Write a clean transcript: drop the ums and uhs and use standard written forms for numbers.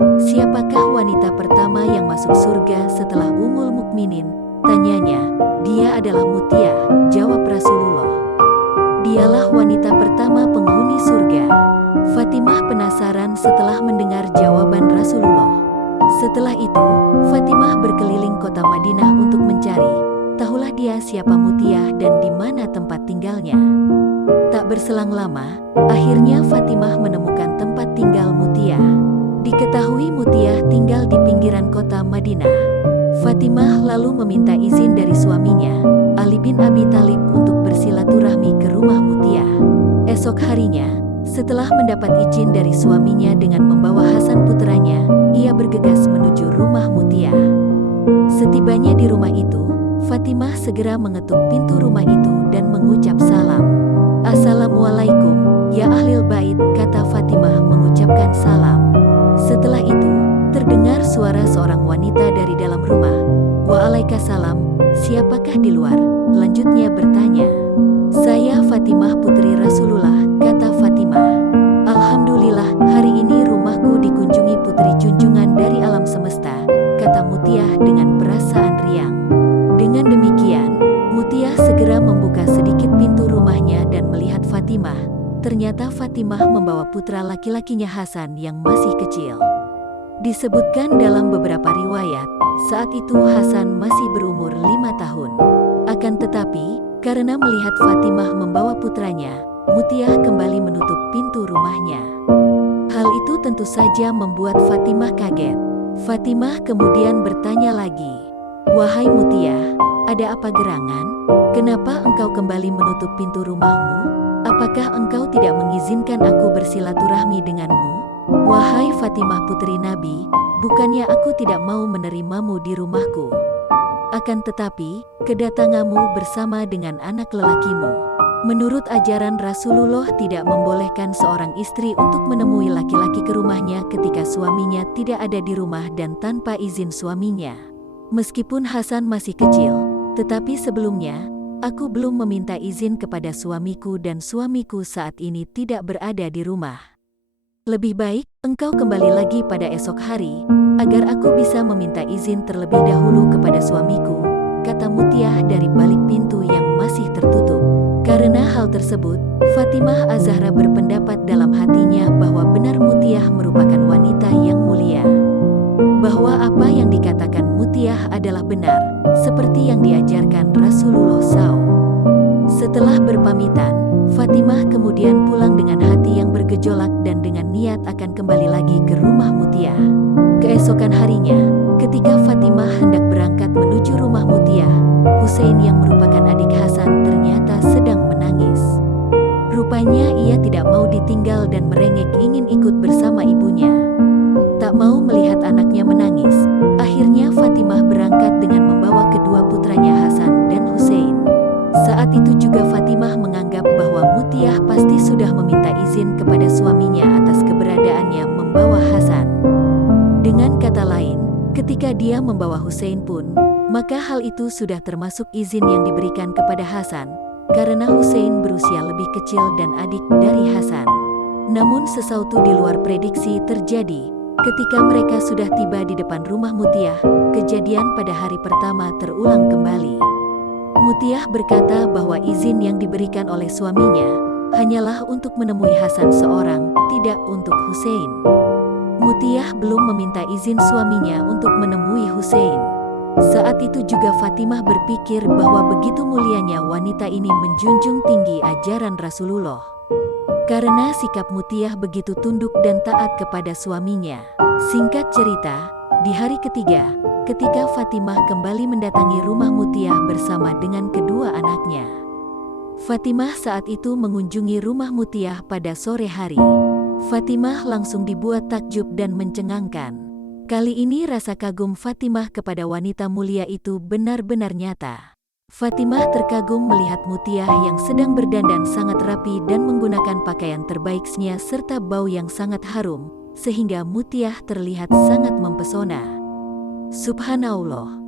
"Siapakah wanita pertama yang masuk surga setelah Ummul Mukminin?" tanyanya. "Dia adalah Mutiah," jawab Rasulullah. "Dialah wanita pertama penghuni surga." Fatimah penasaran setelah mendengar jawaban Rasulullah. Setelah itu, Fatimah berkeliling kota Madinah untuk mencari, tahulah dia siapa Mutiah dan di mana tempat tinggalnya. Tak berselang lama, akhirnya Fatimah menemukan tempat tinggal Mutiah. Diketahui Mutiah tinggal di pinggiran kota Madinah. Fatimah lalu meminta izin dari suaminya, Ali bin Abi Thalib, untuk bersilaturahmi ke rumah Mutiah. Esok harinya, setelah mendapat izin dari suaminya dengan membawa Hasan putranya, ia bergegas menuju rumah Mutiah. Setibanya di rumah itu, Fatimah segera mengetuk pintu rumah itu dan mengucap salam. "Assalamualaikum, ya ahlil bait," kata Fatimah mengucapkan salam. Setelah itu, terdengar suara seorang wanita dari dalam rumah. "Waalaikumsalam, siapakah di luar?" lanjutnya bertanya. "Saya Fatimah putri Rasulullah," kata Fatimah. "Alhamdulillah, hari ini rumahku dikunjungi putri junjungan dari alam semesta," kata Mutiah dengan perasaan riang. Dengan demikian, Mutiah segera membuka sedikit pintu rumahnya dan melihat Fatimah. Ternyata Fatimah membawa putra laki-lakinya Hasan yang masih kecil. Disebutkan dalam beberapa riwayat, saat itu Hasan masih berumur 5 tahun. Akan tetapi, karena melihat Fatimah membawa putranya, Mutiah kembali menutup pintu rumahnya. Hal itu tentu saja membuat Fatimah kaget. Fatimah kemudian bertanya lagi, "Wahai Mutiah, ada apa gerangan? Kenapa engkau kembali menutup pintu rumahmu? Apakah engkau tidak mengizinkan aku bersilaturahmi denganmu? Wahai Fatimah putri Nabi, bukannya aku tidak mau menerimamu di rumahku. Akan tetapi, kedatanganmu bersama dengan anak lelakimu. Menurut ajaran Rasulullah tidak membolehkan seorang istri untuk menemui laki-laki ke rumahnya ketika suaminya tidak ada di rumah dan tanpa izin suaminya. Meskipun Hasan masih kecil, tetapi sebelumnya, aku belum meminta izin kepada suamiku dan suamiku saat ini tidak berada di rumah. Lebih baik engkau kembali lagi pada esok hari, agar aku bisa meminta izin terlebih dahulu kepada suamiku," kata Mutiah dari balik pintu yang masih tertutup. Karena hal tersebut, Fatimah Az-Zahra berpendapat dalam hatinya bahwa benar Mutiah merupakan wanita yang mulia. Bahwa apa yang dikatakan Mutiah adalah benar, seperti yang diajarkan Rasulullah SAW. Setelah berpamitan, Fatimah kemudian pulang dengan hati yang bergejolak dan dengan niat akan kembali lagi ke rumah Mutiah. Keesokan harinya, ketika Fatimah hendak berangkat menuju rumah Mutiah, Husein yang merupakan adik Hasan ternyata sedang menangis. Rupanya ia tidak mau ditinggal dan merengek ingin ikut bersama ibunya. Tak mau melihat anaknya menangis, akhirnya Fatimah berangkat dengan membawa kedua putranya Hasan dan Husein. Saat itu juga Fatimah menganggap bahwa Mutiah pasti sudah meminta izin kepada suaminya atas keberadaannya membawa Hasan. Dengan kata lain, ketika dia membawa Husein pun, maka hal itu sudah termasuk izin yang diberikan kepada Hasan, karena Husein berusia lebih kecil dan adik dari Hasan. Namun sesuatu di luar prediksi terjadi. Ketika mereka sudah tiba di depan rumah Mutiah, kejadian pada hari pertama terulang kembali. Mutiah berkata bahwa izin yang diberikan oleh suaminya hanyalah untuk menemui Hasan seorang, tidak untuk Husein. Mutiah belum meminta izin suaminya untuk menemui Husein. Saat itu juga Fatimah berpikir bahwa begitu mulianya wanita ini menjunjung tinggi ajaran Rasulullah. Karena sikap Mutiah begitu tunduk dan taat kepada suaminya. Singkat cerita, di hari ketiga, ketika Fatimah kembali mendatangi rumah Mutiah bersama dengan kedua anaknya. Fatimah saat itu mengunjungi rumah Mutiah pada sore hari. Fatimah langsung dibuat takjub dan mencengangkan. Kali ini rasa kagum Fatimah kepada wanita mulia itu benar-benar nyata. Fatimah terkagum melihat Mutiah yang sedang berdandan sangat rapi dan menggunakan pakaian terbaiknya serta bau yang sangat harum, sehingga Mutiah terlihat sangat mempesona. Subhanallah.